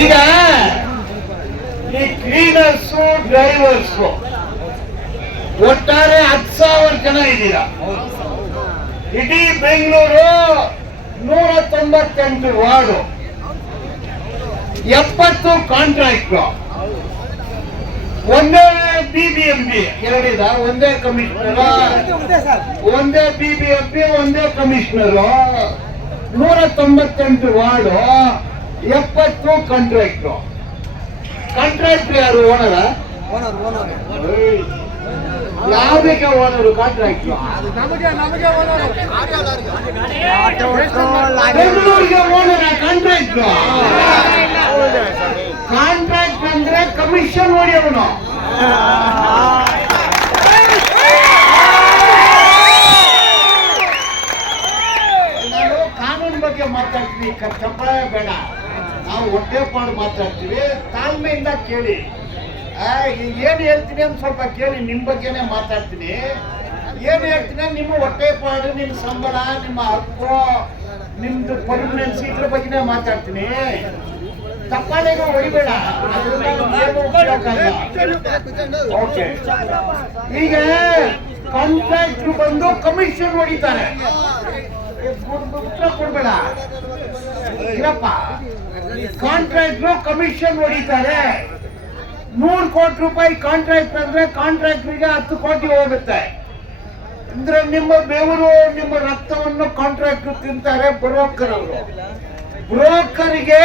ಈಗ ಈ cleaners drivers ಒಟ್ಟಾರೆ 10,000 ಜನ ಇದ್ದೀರಾ. ಇಡೀ ಬೆಂಗಳೂರು 198 ವಾರ್ಡು, 70 ಕಾಂಟ್ರಾಕ್ಟ್ರು, ಒಂದೇ ಬಿಬಿಎಂಪಿ, ಎರಡಿದ ಒಂದೇ ಕಮಿಷನರ್, ಒಂದೇ ಬಿಬಿಎಂಪಿ ಒಂದೇ ಕಮಿಷನರು, 198 ವಾರ್ಡು, 70 ಕಾಂಟ್ರಾಕ್ಟ್ರು. ಕಾಂಟ್ರಾಕ್ಟ್ರು ಯಾರು? ಓನರ? ಯಾವುದಕ್ಕೆ ಓನರು? ಕಾಂಟ್ರಾಕ್ಟ್ರು ಬೆಂಗಳೂರಿಗೆ ಓನರ? ಕಾಂಟ್ರಾಕ್ಟ್ರು ಕಾಂಟ್ರಾಕ್ಟ್ ಅಂದ್ರೆ ಕಮಿಷನ್ ಹೊಡೆಯವನು. ನಾನು ಕಾನೂನು ಬಗ್ಗೆ ಮಾತಾಡ್ತೀನಿ, ತಪ್ಪಾಯ ಬೇಡ. ನಾವು ಹೊಟ್ಟೆಪಾಡು ಮಾತಾಡ್ತೀವಿ, ತಾಳ್ಮೆಯಿಂದ ಕೇಳಿ. ಏನ್ ಹೇಳ್ತೀನಿ ಅಂತ ಸ್ವಲ್ಪ ಕೇಳಿ. ನಿಮ್ ಬಗ್ಗೆನೆ ಮಾತಾಡ್ತೀನಿ. ಏನ್ ಹೇಳ್ತೀನಿ, ನಿಮ್ಮ ಹೊಟ್ಟೆಪಾಡು, ನಿಮ್ಮ ಸಂಬಳ, ನಿಮ್ಮ ಹಕ್ಕು, ನಿಮ್ದು ಪರ್ಮನೆನ್ಸಿ, ಇದ್ರ ಬಗ್ಗೆನೇ ಮಾತಾಡ್ತೀನಿ. ತಪ್ಪಾಳೆಗೂ ಹೊಡಿಬೇಡ. ಓಕೆ, ಈಗ ಕಾಂಟ್ರಾಕ್ಟ್ರು ಬಂದು ಕಮಿಷನ್ ಹೊಡಿತಾರೆ. ಕೊಡ್ಬೇಡ ಇರಪ್ಪ. ಕಾಂಟ್ರಾಕ್ಟ್ರು ಕಮಿಷನ್ ಹೊಡಿತಾರೆ. 100 ಕೋಟಿ ರೂಪಾಯಿ ಕಾಂಟ್ರಾಕ್ಟ್ ಅಂದ್ರೆ ಕಾಂಟ್ರಾಕ್ಟ್ರಿಗೆ 10 ಕೋಟಿ ಹೋಗುತ್ತೆ. ಅಂದ್ರೆ ನಿಮ್ಮ ಬೆವರು, ನಿಮ್ಮ ರಕ್ತವನ್ನು ಕಾಂಟ್ರಾಕ್ಟರ್ ತಿಂತಾರೆ ಬ್ರೋಕರ್ ಅವರು. ಬ್ರೋಕರ್ಗೆ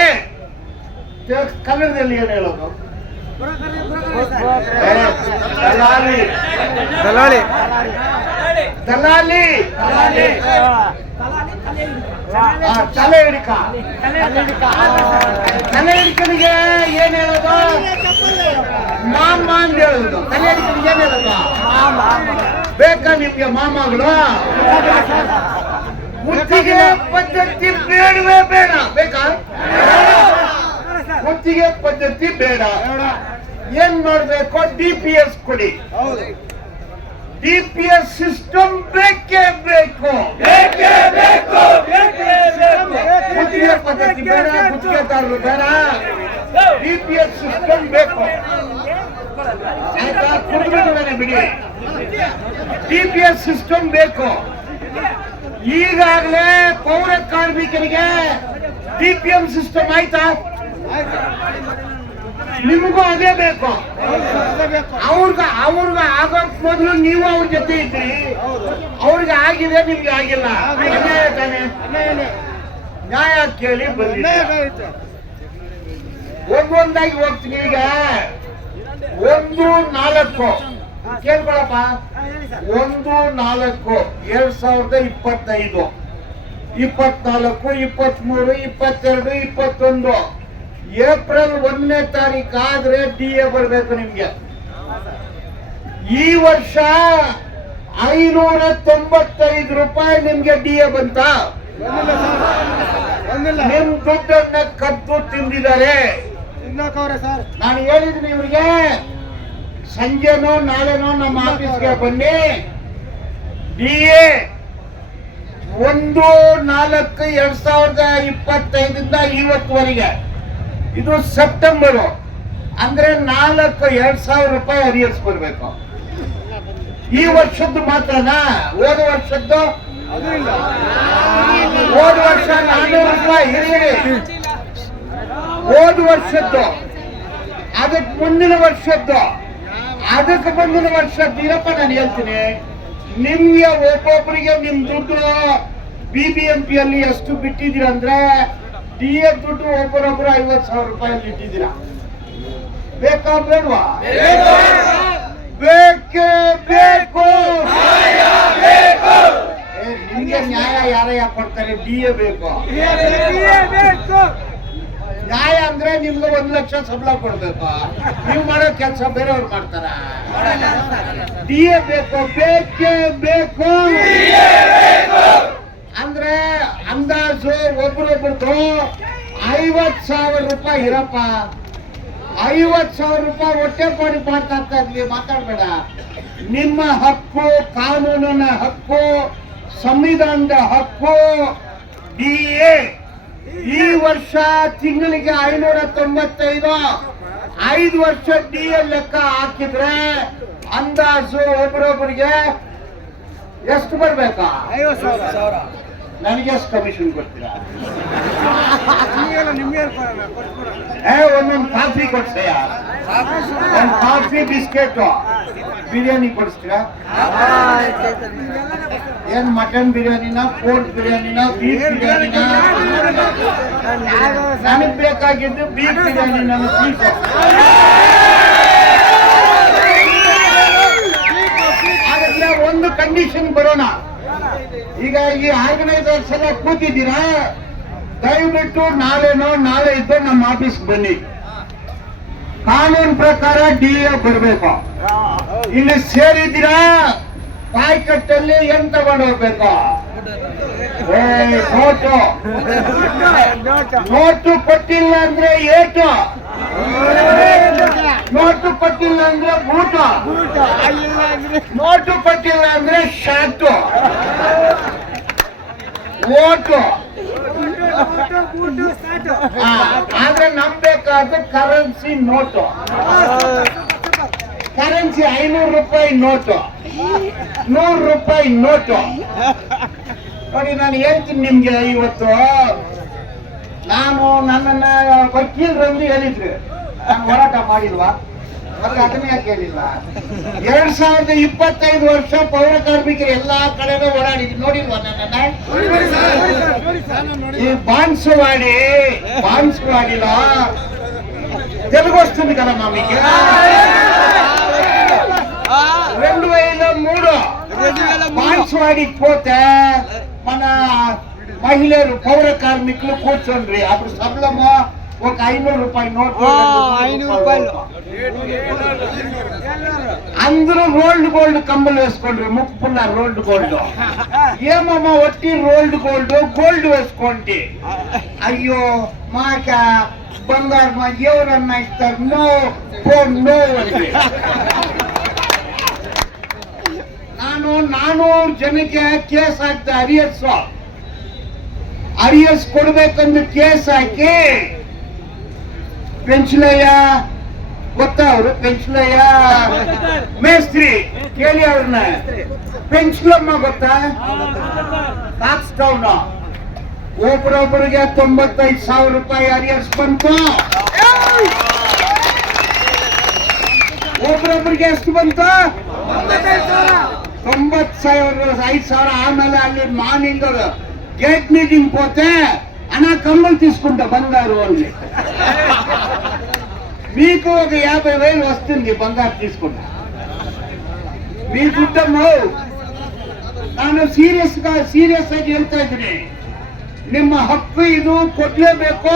ಕನ್ನಡದಲ್ಲಿ ಏನು ಹೇಳೋದು? ದಲಾಲಿ. ದಲಾಲಿ ದಲಾಲಿ ತಲೆ ಹಿಡಿಕ. ತಲೆ ಹಿಡಿಕನಿಗೆ ಏನ್ ಹೇಳೋದು? ಮಾಮ ಅಂತ ಹೇಳುದು. ತಲೆ ಹಿಡಿಕನಿಗೆ ಏನ್ ಹೇಳೋದು? ಬೇಕಾ ನಿಮ್ಗೆ ಮಾಮಗಳು? ಮುತ್ತಿಗೆ ಪದ್ಧತಿ ಬೇಡವೇ ಬೇಡ? ಬೇಕಾ? ಮುತ್ತಿಗೆ ಪದ್ಧತಿ ಬೇಡ. ಏನ್ ಮಾಡ್ಬೇಕು? DPS ಕೊಡಿ. DPS ಸಿಸ್ಟಮ್ ಬೇಕೇ ಬೇಕು. ಮುತ್ತಿಗೆ ಪದ್ಧತಿ ಬೇಡ, ಗುತ್ತಿಗೆದಾರರು ಬೇಡ, DPS ಸಿಸ್ಟಮ್ ಬೇಕು. ಆಯ್ತಾ? ಕುಡಿದ್ರೆ ಬಿಡಿ, DPS ಸಿಸ್ಟಮ್ ಬೇಕು. ಈಗಾಗಲೇ ಪೌರ ಕಾರ್ಮಿಕರಿಗೆ DPM ಸಿಸ್ಟಮ್ ಆಯ್ತಾ? ನಿಮಗೂ ಅದೇ ಬೇಕು. ಅವ್ರಿಗೆ ಆಗೋಕ್ ಮೊದಲು ನೀವು ಅವ್ರ ಜೊತೆ ಇದ್ರಿ. ಅವ್ರಿಗೆ ಆಗಿದೆ, ನಿಮ್ಗೆ ಆಗಿಲ್ಲ. ಅನ್ಯಾಯ ತಾನೆ? ನ್ಯಾಯ ಕೇಳಿ ಬಂದಿ. ಒಂದೊಂದಾಗಿ ಹೋಗ್ತೀನಿ. ಈಗ 1-4 ಕೇಳ್ಕೊಳಪ್ಪ. 1-4-2025, 24, 23, 22, 21 ಏಪ್ರಿಲ್ 1ನೇ ತಾರೀಕು ಆದ್ರೆ DA ಬರಬೇಕು ನಿಮ್ಗೆ. ಈ ವರ್ಷ 595 ರೂಪಾಯಿ ನಿಮ್ಗೆ DA ಬಂತ? ನಿಮ್ ದುಡ್ಡನ್ನ ಕದ್ದು ತಿಂದಿದ್ದಾರೆ. ನಾನು ಹೇಳಿದ್ದೀನಿ ಇವ್ರಿಗೆ, ಸಂಜೆನೋ ನಾಳೆನೋ ನಮ್ಮ ಆಫೀಸ್ಗೆ ಬನ್ನಿ. DA 1-4-2025 ಇವತ್ತುವರೆಗೆ, ಇದು ಸೆಪ್ಟೆಂಬರ್ ಅಂದ್ರೆ 4-2000 ರೂಪಾಯಿ ಅರಿಯರ್ಸ್ ಬರಬೇಕು. ಈ ವರ್ಷದ್ದು ಮಾತ್ರನಾ? ಹೋದ ವರ್ಷದ್ದು? ಹೋದ ವರ್ಷ 400 ರೂಪಾಯಿ ಹಿರಿಯರಿ. ಹೋದ ವರ್ಷದ್ದು, ಅದಕ್ಕೆ ಮುಂದಿನ ವರ್ಷದ್ದು, ಅದಕ್ಕೆ ಮುಂದಿನ ವರ್ಷದ್ದು ಇರಪ್ಪ. ನಾನು ಹೇಳ್ತೀನಿ, ನಿಮ್ಗೆ ಒಬ್ಬೊಬ್ಬರಿಗೆ ನಿಮ್ ದುಡ್ಡು BBMPಯಲ್ಲಿ ಎಷ್ಟು ಬಿಟ್ಟಿದ್ದೀರಂದ್ರೆ, DA ದುಡ್ಡು ಒಬ್ಬರೊಬ್ಬರು 50,000 ರೂಪಾಯಿ ಇಟ್ಟಿದ್ದೀರಾ. ಬೇಕಾ ಬೇಡವಾ? ಬೇಕೇ ಬೇಕು. ನಿಮ್ಗೆ ನ್ಯಾಯ ಯಾರಯ್ಯ ಕೊಡ್ತಾರೆ? DA ಬೇಕು. ನ್ಯಾಯ ಅಂದ್ರೆ ನಿಮ್ಗೆ 1 ಲಕ್ಷ ಸಂಬಳ ಕೊಡ್ಬೇಕು. ನೀವು ಮಾಡೋ ಕೆಲಸ ಬೇರೆಯವ್ರು ಮಾಡ್ತಾರ? DA ಬೇಕು, ಬೇಕೇ ಬೇಕು. ಅಂದ್ರೆ ಅಂದಾಜು ಒಬ್ರೊಬ್ರದ್ದು 50,000 ರೂಪಾಯಿ ಇರಪ್ಪ. 50,000 ರೂಪಾಯಿ ಹೊಟ್ಟೆಪಾಡಿ ಮಾಡ್ತಾ ಇದ್ವಿ. ಮಾತಾಡ್ಬೇಡ. ನಿಮ್ಮ ಹಕ್ಕು, ಕಾನೂನಿನ ಹಕ್ಕು, ಸಂವಿಧಾನದ ಹಕ್ಕು. DA ಈ ವರ್ಷ ತಿಂಗಳಿಗೆ 595, 5 ವರ್ಷ DL ಲೆಕ್ಕ ಹಾಕಿದ್ರೆ ಅಂದಾಜು ಒಬ್ಬರೊಬ್ಬರಿಗೆ ಎಷ್ಟು ಬರ್ಬೇಕಾ? 50,000. ನನಗೆ ಎಷ್ಟು ಕಮಿಷನ್ ಕೊಡ್ತೀರಾ? ಒಂದೊಂದು ಕಾಫಿ ಕೊಡ್ತೀಯ, ಒಂದು ಕಾಫಿ ಬಿಸ್ಕೆಟ್, ಬಿರಿಯಾನಿ ಕೊಡಿಸ್ತೀರಾ? ಏನ್ ಮಟನ್ ಬಿರಿಯಾನಿನ, ಪೋರ್ಕ್ ಬಿರಿಯಾನಿನ, ಬೀಫ್ ಬಿರಿಯಾನಿನ? ನನಗ್ ಬೇಕಾಗಿದ್ದು ಬೀಫ್ ಬಿರಿಯಾನಿ. ನನ್ನ ಪೀಸ್ ಆದ್ರೆ ಒಂದು ಕಂಡೀಷನ್ ಬರೋಣ. ಈಗ ಈ ಆರ್ಗನೈಸರ್ಸ್ ಎಲ್ಲ ಕೂತಿದ್ದೀರಾ, ದಯವಿಟ್ಟು ನಾಳೆ ಇದ್ದು ನಮ್ಮ ಆಫೀಸ್ ಬನ್ನಿ. ಕಾನೂನು ಪ್ರಕಾರ DA ಬರಬೇಕು. ಇಲ್ಲಿ ಸೇರಿದ್ದೀರಾ, ಪಾಯ್ಕಟ್ಟಲ್ಲಿ ಏನ್ ತಗೊಂಡು ಹೋಗ್ಬೇಕು? ನೋಟು ಕೊಟ್ಟಿಲ್ಲ ಅಂದ್ರೆ ಏಟು, ನೋಟು ಕೊಟ್ಟಿಲ್ಲ ಅಂದ್ರೆ ಬೂಟ, ನೋಟು ಕೊಟ್ಟಿಲ್ಲ ಅಂದ್ರೆ ಶಾಟು, ಓಟು. ಆದ್ರೆ ನಂಬೇಕಾದ ಕರೆನ್ಸಿ ನೋಟು. ಕರೆನ್ಸಿ 500 ರೂಪಾಯಿ ನೋಟು, 100 ರೂಪಾಯಿ ನೋಟು. ನೋಡಿ, ನಾನು ಹೇಳ್ತೀನಿ ನಿಮ್ಗೆ, ಇವತ್ತು ನನ್ನನ್ನ ವಕೀಲರಂದು ಹೇಳಿದ್ರು, ನಾನು ಹೋರಾಟ ಮಾಡಿಲ್ವಾ? ಮತ್ತೆ ಅದನ್ನ ಯಾಕೆ ಹೇಳಿಲ್ಲ? 2025 ವರ್ಷ ಪೌರ ಕಾರ್ಮಿಕರು ಎಲ್ಲಾ ಕಡೆನೂ ಓಡಾಡಿದ್ವಿ, ನೋಡಿಲ್ವಾ ನನ್ನನ್ನ? ఈ బాన్సువాడిలో తెలుగు వస్తుంది కదమ్మా మీకు? 2003 బాన్సువాడికి పోతే మన మహిళలు పౌర కార్మికులు కూర్చోండి, అప్పుడు సభలము ఒక 500 రూపాయల నోట్, 500 రూపాయలు. అందరూ రోల్డ్ గోల్డ్ కమ్మలు వేసుకోండి, ముక్కున్న రోల్డ్ గోల్డ్. ఏమమ్మా ఒట్టి రోల్డ్ గోల్డ్ వేసుకోండి. అయ్యో మాక బంగారు మా ఎవరన్నా ఇస్తారు? నో అండి. ನಾನು 400 ಜನಕ್ಕೆ ಕೇಸ್ ಹಾಕ್ತೆ, ಅರಿಯಸ್ ಕೊಡ್ಬೇಕಂದು ಕೇಸ್ ಹಾಕಿ, ಪೆನ್ಷನಯ್ಯ ಗೊತ್ತಾ? ಅವರು ಪೆನ್ಷನಯ್ಯ ಮೇಸ್ತ್ರಿ, ಕೇಳಿ ಅವ್ರನ್ನ. ಪೆನ್ಷನಮ್ಮ ಗೊತ್ತಾ? Cox town. ಒಬ್ಬರೊಬ್ಬರಿಗೆ 95,000 ರೂಪಾಯಿ ಅರಿಯರ್ಸ್ ಬಂತು. ಒಬ್ಬರೊಬ್ಬರಿಗೆ ಎಷ್ಟು ಬಂತು? 95,000. ఆమె ಅಲ್ಲಿ మార్నింగ్ గేట్ మీటింగ్ పోతే అనా కమ్మలు తీసుకుంటా బంగారు వాళ్ళని. మీకు ఒక 50,000 వస్తుంది బంగారు తీసుకుంటా. మీ ದುಡ್ಡನ್ನು ನಾನು ಸೀರಿಯಸ್ ಆಗಿ ಹೇಳ್ತಾ ಇದ್ದೀನಿ. ನಿಮ್ಮ ಹಕ್ಕು ಇದು, ಕೊಡ್ಲೇಬೇಕು.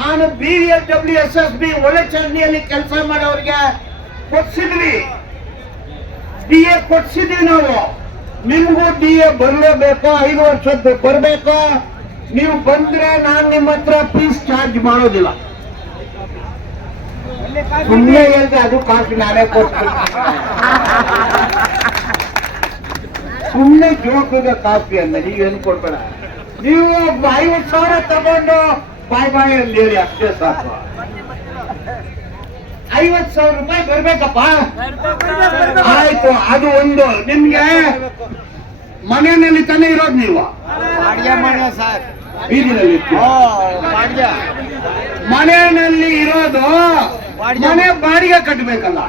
ನಾನು BWSSB ಒಳಚರಂಡಿಯಲ್ಲಿ ಕೆಲಸ ಮಾಡೋರಿಗೆ ಕೊಡ್ಸಿದ್ವಿ, DA ಕೊಡ್ಸಿದ್ವಿ ನಾವು. ನಿಮ್ಗೂ DA ಬರಲೇಬೇಕು, 5 ವರ್ಷದ್ದು ಬರಬೇಕು. ನೀವು ಬಂದ್ರೆ ನಾನು ನಿಮ್ಮ ಹತ್ರ ಫೀಸ್ ಚಾರ್ಜ್ ಮಾಡೋದಿಲ್ಲ. ಸುಮ್ಮನೆ ಹೇಳಿದ್ರೆ ಅದು ಕಾಫಿ ನಾನೇ ಕೊಡ್ತೀನಿ. ಸುಮ್ಮನೆ ಜೋಕದ ಕಾಫಿ ಅಂದ ನೀವೇನು ಕೊಡ್ಬೇಡ. ನೀವು 50,000 ತಗೊಂಡು ಬಾಯ್ ಅಂತ ಹೇಳಿ ಅಷ್ಟೇ ಸಾಕು. 50,000 ರೂಪಾಯಿ ಬರ್ಬೇಕಪ್ಪ. ಆಯ್ತು, ಅದು ಒಂದು. ನಿಮ್ಗೆ ಮನೆಯಲ್ಲಿ ತಾನೇ ಇರೋದು, ನೀವು ಬೀದಿನಲ್ಲಿ ಮನೆಯಲ್ಲಿ ಇರೋದು, ಮನೆ ಬಾಡಿಗೆ ಕಟ್ಟಬೇಕಲ್ಲ.